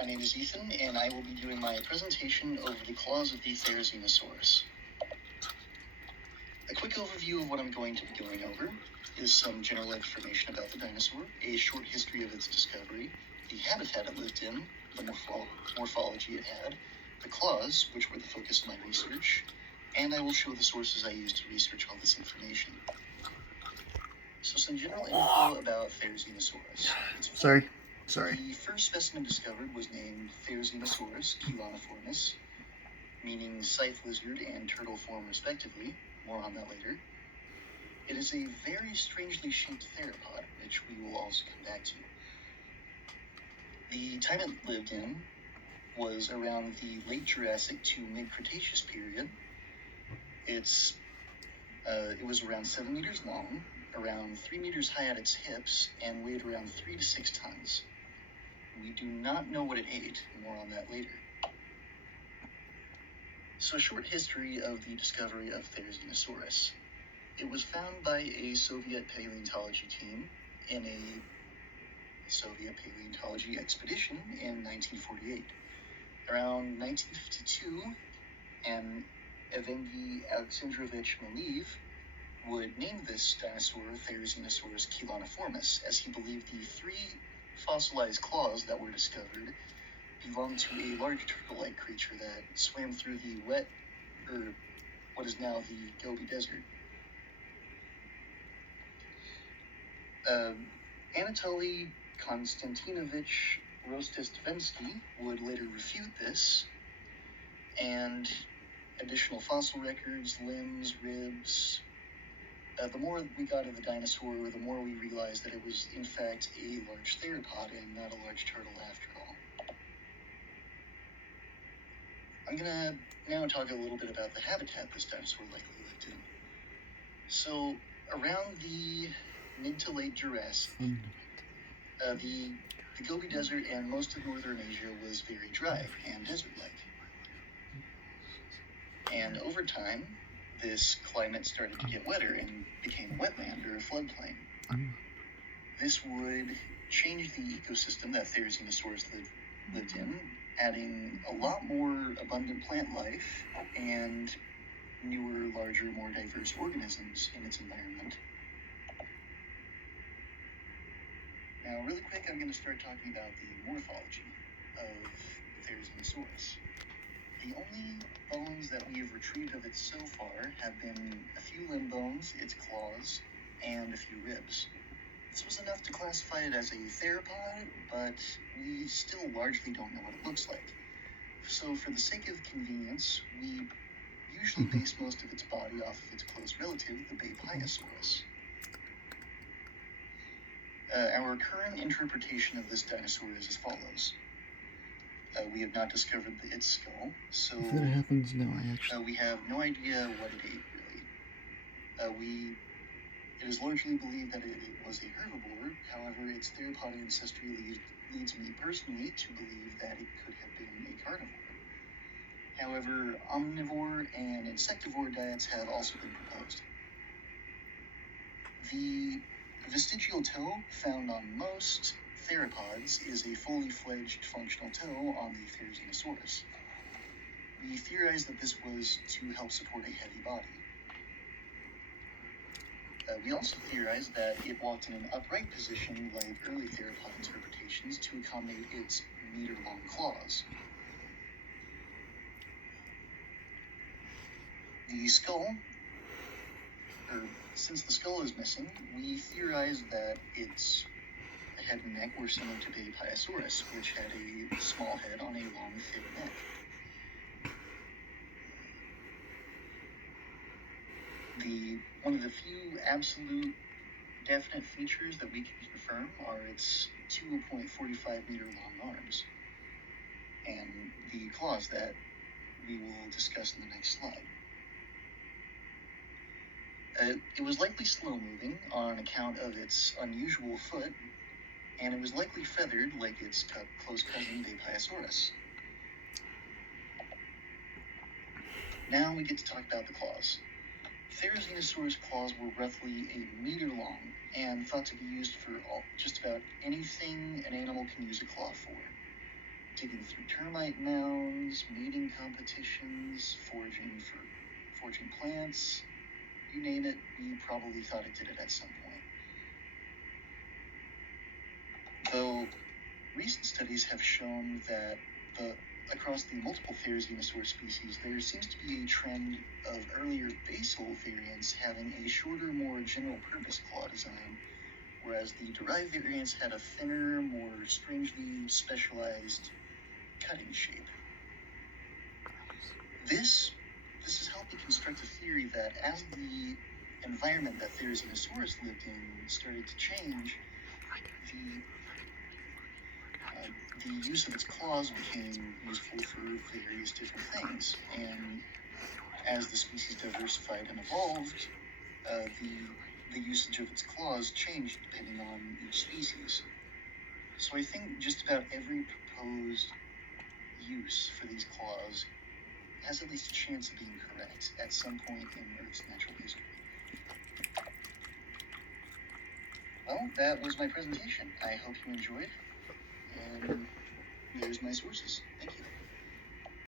My name is Ethan, and I will be doing my presentation over the claws of the therizinosaurus. A quick overview of what I'm going to be going over is some general information about the dinosaur, a short history of its discovery, the habitat it lived in, the morphology it had, the claws, which were the focus of my research, and I will show the sources I used to research all this information. So some general info about therizinosaurus. Sorry. The first specimen discovered was named therizinosaurus cheiloniformis, meaning scythe lizard and turtle form respectively. More on that later. It is a very strangely shaped theropod, which we will also come back to. The time it lived in was around the late Jurassic to mid-Cretaceous period. It was around 7 meters long, around 3 meters high at its hips, and weighed around 3 to 6 tons. We do not know what it ate, more on that later. So a short history of the discovery of therizinosaurus. It was found by a Soviet paleontology team in a Soviet paleontology expedition in 1948. Around 1952, and Evgeny Alexandrovich Maleev would name this dinosaur therizinosaurus cheiloniformis, as he believed the 3 fossilized claws that were discovered belonged to a large turtle-like creature that swam through the what is now the Gobi Desert. Anatoly Konstantinovich Rostistvensky would later refute this, and additional fossil records, limbs, ribs. The more we got of the dinosaur, the more we realized that it was in fact a large theropod and not a large turtle after all. I'm gonna now talk a little bit about the habitat this dinosaur likely lived in. So around the mid to late Jurassic, the Gobi Desert and most of northern Asia was very dry and desert-like. And over time, this climate started to get wetter and became wetland or a floodplain. This would change the ecosystem that therizinosaurus lived in, adding a lot more abundant plant life and newer, larger, more diverse organisms in its environment. Now, really quick, I'm going to start talking about the morphology of therizinosaurus. The only bones that we have retrieved of it so far have been a few limb bones, its claws, and a few ribs. This was enough to classify it as a theropod, but we still largely don't know what it looks like. So for the sake of convenience, we usually base most of its body off of its close relative, the Bapiosaurus. Our current interpretation of this dinosaur is as follows. We have not discovered its skull, so if that happens, no, we have no idea what it ate, really. It is largely believed that it was a herbivore. However, its theropod ancestry leads me personally to believe that it could have been a carnivore. However, omnivore and insectivore diets have also been proposed. The vestigial toe found on most theropods is a fully fledged functional toe on the therizinosaurus. We theorize that this was to help support a heavy body. We also theorize that it walked in an upright position like early theropod interpretations to accommodate its meter-long claws. The skull, since the skull is missing, we theorize that its head and neck were similar to Bapiosaurus, which had a small head on a long, thick neck. One of the few absolute definite features that we can confirm are its 2.45 meter long arms and the claws that we will discuss in the next slide. It was likely slow moving on account of its unusual foot, and it was likely feathered like its close cousin Bapiosaurus. Now we get to talk about the claws. Therizinosaurus claws were roughly a meter long and thought to be used for just about anything an animal can use a claw for. digging through termite mounds, mating competitions, foraging plants. You name it, we probably thought it did it at some point. Though recent studies have shown that across the multiple therizinosaurus species, there seems to be a trend of earlier basal variants having a shorter, more general-purpose claw design, whereas the derived variants had a thinner, more strangely specialized cutting shape. This has helped me construct a theory that as the environment that therizinosaurus lived in started to change, the use of its claws became useful for various different things. And as the species diversified and evolved, the usage of its claws changed depending on each species. So I think just about every proposed use for these claws has at least a chance of being correct at some point in Earth's natural history. Well, that was my presentation. I hope you enjoyed, and there's my sources. Thank you.